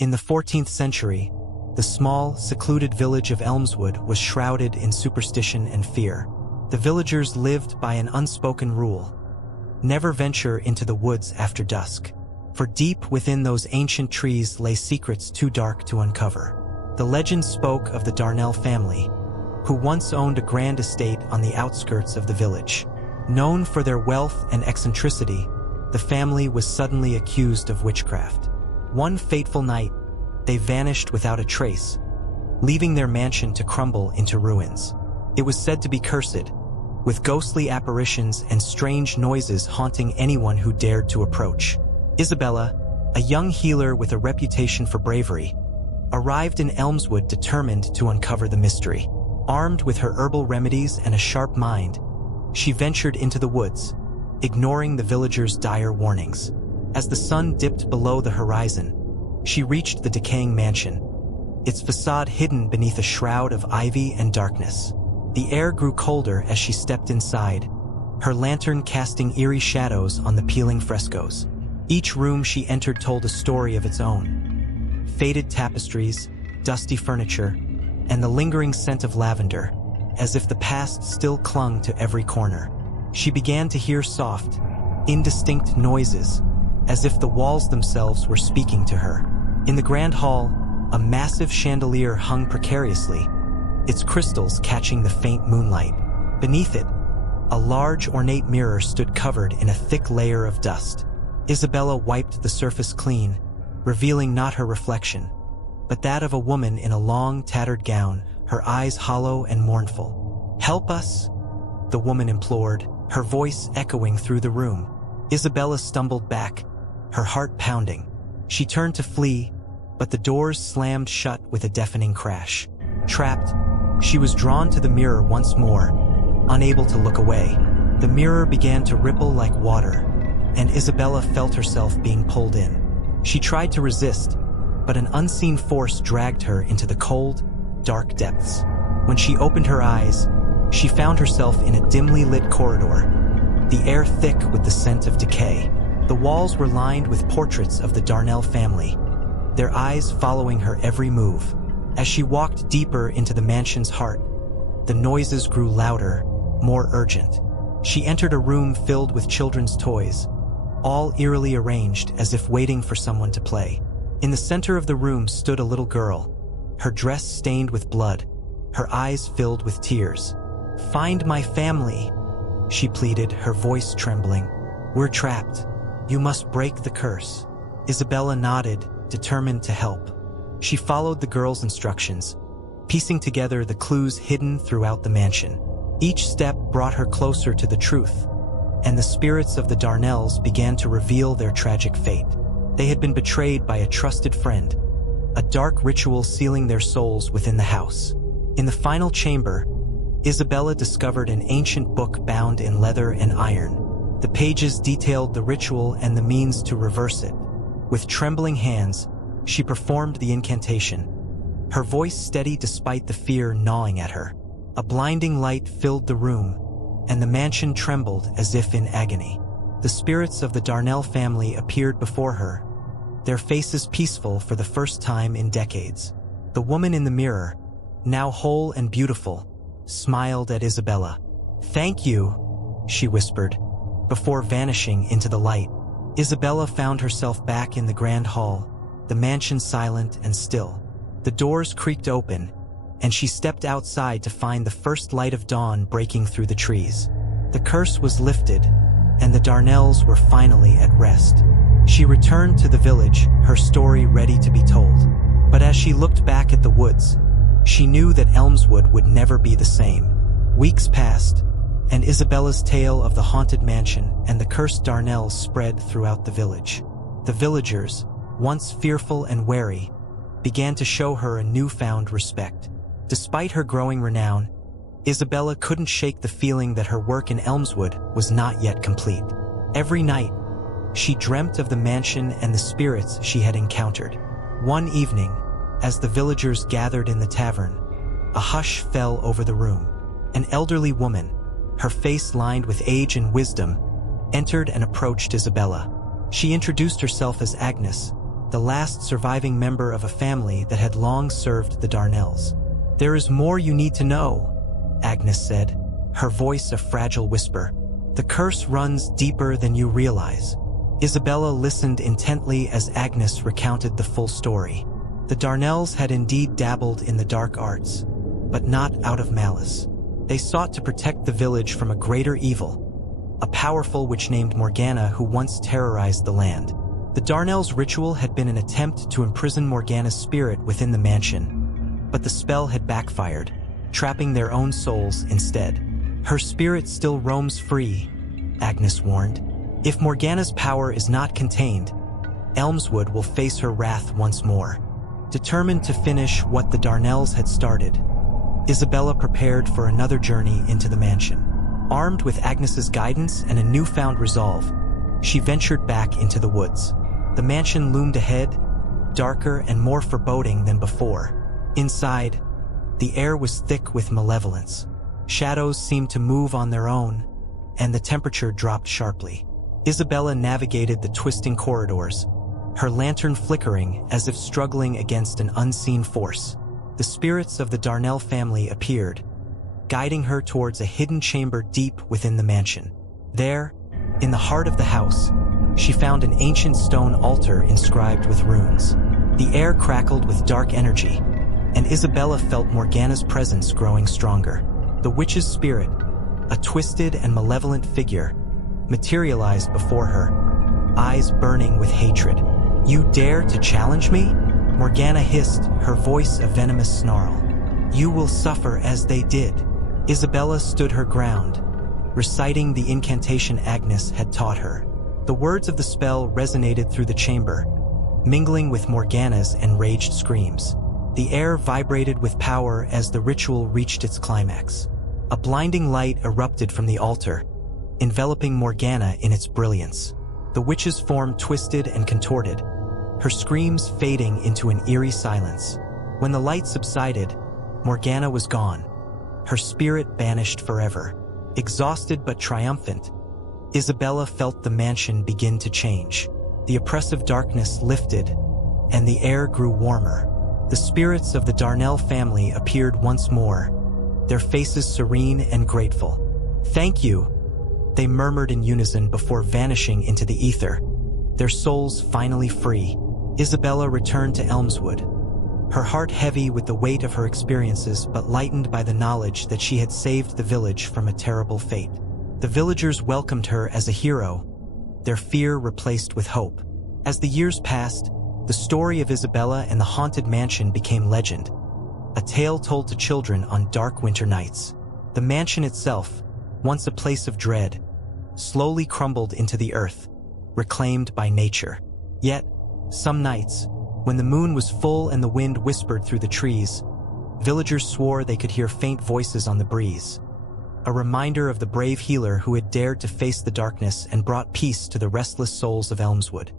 In the 14th century, the small, secluded village of Elmswood was shrouded in superstition and fear. The villagers lived by an unspoken rule: never venture into the woods after dusk, for deep within those ancient trees lay secrets too dark to uncover. The legend spoke of the Darnell family, who once owned a grand estate on the outskirts of the village. Known for their wealth and eccentricity, the family was suddenly accused of witchcraft. One fateful night, they vanished without a trace, leaving their mansion to crumble into ruins. It was said to be cursed, with ghostly apparitions and strange noises haunting anyone who dared to approach. Isabella, a young healer with a reputation for bravery, arrived in Elmswood determined to uncover the mystery. Armed with her herbal remedies and a sharp mind, she ventured into the woods, ignoring the villagers' dire warnings. As the sun dipped below the horizon, she reached the decaying mansion, its facade hidden beneath a shroud of ivy and darkness. The air grew colder as she stepped inside, her lantern casting eerie shadows on the peeling frescoes. Each room she entered told a story of its own: faded tapestries, dusty furniture, and the lingering scent of lavender, as if the past still clung to every corner. She began to hear soft, indistinct noises, as if the walls themselves were speaking to her. In the grand hall, a massive chandelier hung precariously, its crystals catching the faint moonlight. Beneath it, a large ornate mirror stood covered in a thick layer of dust. Isabella wiped the surface clean, revealing not her reflection, but that of a woman in a long, tattered gown, her eyes hollow and mournful. "Help us," the woman implored, her voice echoing through the room. Isabella stumbled back, her heart pounding. She turned to flee, but the doors slammed shut with a deafening crash. Trapped, she was drawn to the mirror once more, unable to look away. The mirror began to ripple like water, and Isabella felt herself being pulled in. She tried to resist, but an unseen force dragged her into the cold, dark depths. When she opened her eyes, she found herself in a dimly lit corridor, the air thick with the scent of decay. The walls were lined with portraits of the Darnell family, their eyes following her every move. As she walked deeper into the mansion's heart, the noises grew louder, more urgent. She entered a room filled with children's toys, all eerily arranged as if waiting for someone to play. In the center of the room stood a little girl, her dress stained with blood, her eyes filled with tears. "Find my family," she pleaded, her voice trembling. "We're trapped. You must break the curse." Isabella nodded, determined to help. She followed the girl's instructions, piecing together the clues hidden throughout the mansion. Each step brought her closer to the truth, and the spirits of the Darnells began to reveal their tragic fate. They had been betrayed by a trusted friend, a dark ritual sealing their souls within the house. In the final chamber, Isabella discovered an ancient book bound in leather and iron. The pages detailed the ritual and the means to reverse it. With trembling hands, she performed the incantation, her voice steady despite the fear gnawing at her. A blinding light filled the room, and the mansion trembled as if in agony. The spirits of the Darnell family appeared before her, their faces peaceful for the first time in decades. The woman in the mirror, now whole and beautiful, smiled at Isabella. "Thank you," she whispered, before vanishing into the light. Isabella found herself back in the grand hall, the mansion silent and still. The doors creaked open, and she stepped outside to find the first light of dawn breaking through the trees. The curse was lifted, and the Darnells were finally at rest. She returned to the village, her story ready to be told. But as she looked back at the woods, she knew that Elmswood would never be the same. Weeks passed, and Isabella's tale of the haunted mansion and the cursed Darnells spread throughout the village. The villagers, once fearful and wary, began to show her a newfound respect. Despite her growing renown, Isabella couldn't shake the feeling that her work in Elmswood was not yet complete. Every night, she dreamt of the mansion and the spirits she had encountered. One evening, as the villagers gathered in the tavern, a hush fell over the room. An elderly woman, her face lined with age and wisdom, entered and approached Isabella. She introduced herself as Agnes, the last surviving member of a family that had long served the Darnells. "There is more you need to know," Agnes said, her voice a fragile whisper. "The curse runs deeper than you realize." Isabella listened intently as Agnes recounted the full story. The Darnells had indeed dabbled in the dark arts, but not out of malice. They sought to protect the village from a greater evil, a powerful witch named Morgana who once terrorized the land. The Darnells' ritual had been an attempt to imprison Morgana's spirit within the mansion, but the spell had backfired, trapping their own souls instead. "Her spirit still roams free," Agnes warned. "If Morgana's power is not contained, Elmswood will face her wrath once more." Determined to finish what the Darnells had started, Isabella prepared for another journey into the mansion. Armed with Agnes's guidance and a newfound resolve, she ventured back into the woods. The mansion loomed ahead, darker and more foreboding than before. Inside, the air was thick with malevolence. Shadows seemed to move on their own, and the temperature dropped sharply. Isabella navigated the twisting corridors, her lantern flickering as if struggling against an unseen force. The spirits of the Darnell family appeared, guiding her towards a hidden chamber deep within the mansion. There, in the heart of the house, she found an ancient stone altar inscribed with runes. The air crackled with dark energy, and Isabella felt Morgana's presence growing stronger. The witch's spirit, a twisted and malevolent figure, materialized before her, eyes burning with hatred. "You dare to challenge me?" Morgana hissed, her voice a venomous snarl. "You will suffer as they did." Isabella stood her ground, reciting the incantation Agnes had taught her. The words of the spell resonated through the chamber, mingling with Morgana's enraged screams. The air vibrated with power as the ritual reached its climax. A blinding light erupted from the altar, enveloping Morgana in its brilliance. The witch's form twisted and contorted, her screams fading into an eerie silence. When the light subsided, Morgana was gone, her spirit banished forever. Exhausted but triumphant, Isabella felt the mansion begin to change. The oppressive darkness lifted, and the air grew warmer. The spirits of the Darnell family appeared once more, their faces serene and grateful. "Thank you," they murmured in unison before vanishing into the ether, their souls finally free. Isabella returned to Elmswood, her heart heavy with the weight of her experiences but lightened by the knowledge that she had saved the village from a terrible fate. The villagers welcomed her as a hero, their fear replaced with hope. As the years passed, the story of Isabella and the haunted mansion became legend, a tale told to children on dark winter nights. The mansion itself, once a place of dread, slowly crumbled into the earth, reclaimed by nature. Yet, some nights, when the moon was full and the wind whispered through the trees, villagers swore they could hear faint voices on the breeze, a reminder of the brave healer who had dared to face the darkness and brought peace to the restless souls of Elmswood.